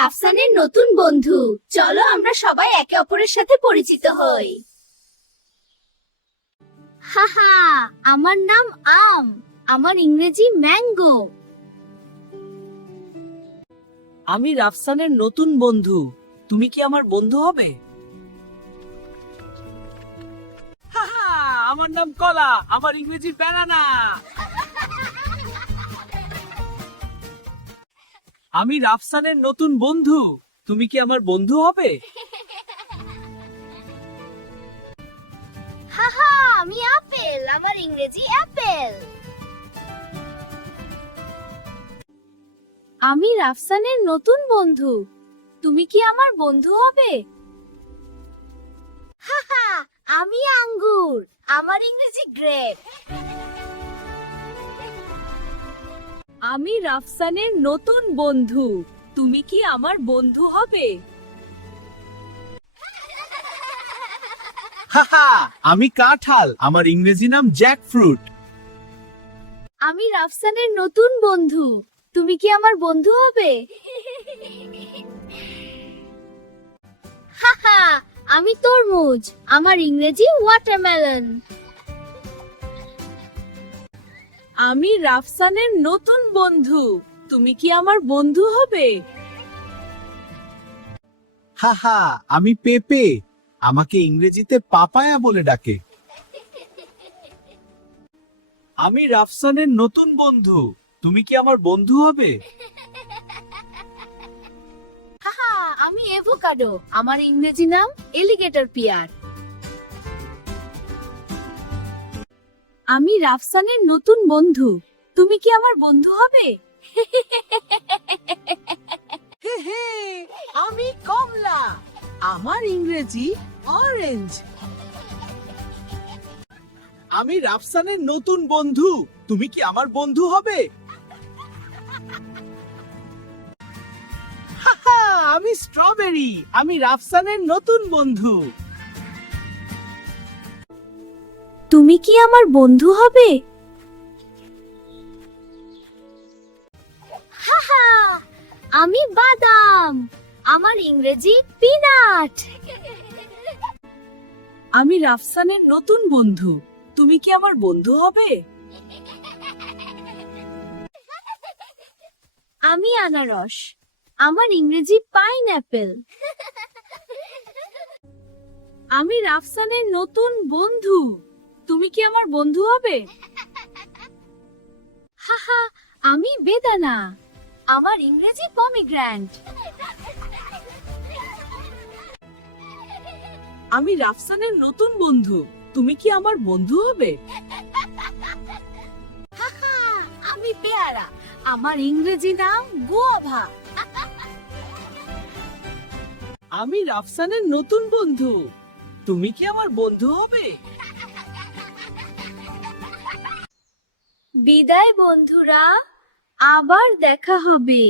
রাফসানের নতুন বন্ধু। চলো আমরা সবাই একে অপরের সাথে পরিচিত হই। হাহা, আমার নাম আম। আমার ইংরেজি ম্যাঙ্গো। আমি রাফসানের নতুন বন্ধু। তুমি কি আমার বন্ধু হবে? হাহা, আমার নাম কলা। আমার ইংরেজি ব্যানানা। আমি রাফসানের নতুন বন্ধু। তুমি কি আমার বন্ধু হবে? হাহা, আমি আপেল। আমার ইংরেজি অ্যাপেল। আমি রাফসানের নতুন বন্ধু। তুমি কি আমার বন্ধু হবে? হাহা, আমি আঙ্গুর। আমার ইংরেজি গ্রেপ। আমি রাফসানের নতুন বন্ধু। তুমি কি আমার বন্ধু হবে? হাহা, আমি কাঁঠাল। আমার ইংরেজি নাম জ্যাকফ্রুট। আমি রাফসানের নতুন বন্ধু। তুমি কি আমার বন্ধু হবে? হাহা, আমি তরমুজ। আমার ইংরেজি ওয়াটারমেলন। আমি রাফসানের নতুন বন্ধু। তুমি কি আমার বন্ধু হবে? হাহা, আমি পেঁপে। আমাকে ইংরেজিতে পাপায়া বলে ডাকে। আমি রাফসানের নতুন বন্ধু। তুমি কি আমার বন্ধু হবে? হাহা, আমি এভোকাডো। আমার ইংরেজি নাম এলিগেটর পিয়ার। আমি রাফসানের নতুন বন্ধু। তুমি কি আমার বন্ধু হবে? হে হে, আমি কমলা। আমার ইংরেজি অরেঞ্জ। আমি রাফসানের নতুন বন্ধু। তুমি কি আমার বন্ধু হবে? হাহা, আমি স্ট্রবেরি। আমি রাফসানের নতুন বন্ধু। তুমি কি আমার বন্ধু হবে? হাহা, আমি বাদাম। আমার ইংরেজি পিনাট। আমি রাফসানের নতুন বন্ধু। তুমি কি আমার বন্ধু হবে? আমি আনারস। আমার ইংরেজি পাইনঅ্যাপেল। আমি রাফসানের নতুন বন্ধু। তুমি কি আমার বন্ধু হবে? হাহা, আমি বেদানা। আমার ইংরেজি পমিগ্র্যান্ট। আমি রাফসানের নতুন বন্ধু। তুমি কি আমার বন্ধু হবে? হাহা, আমি পেয়ারা। আমার ইংরেজি নাম গুয়াভা। আমি রাফসানের নতুন বন্ধু। তুমি কি আমার বন্ধু হবে? বিদায় বন্ধুরা, আবার দেখা হবে।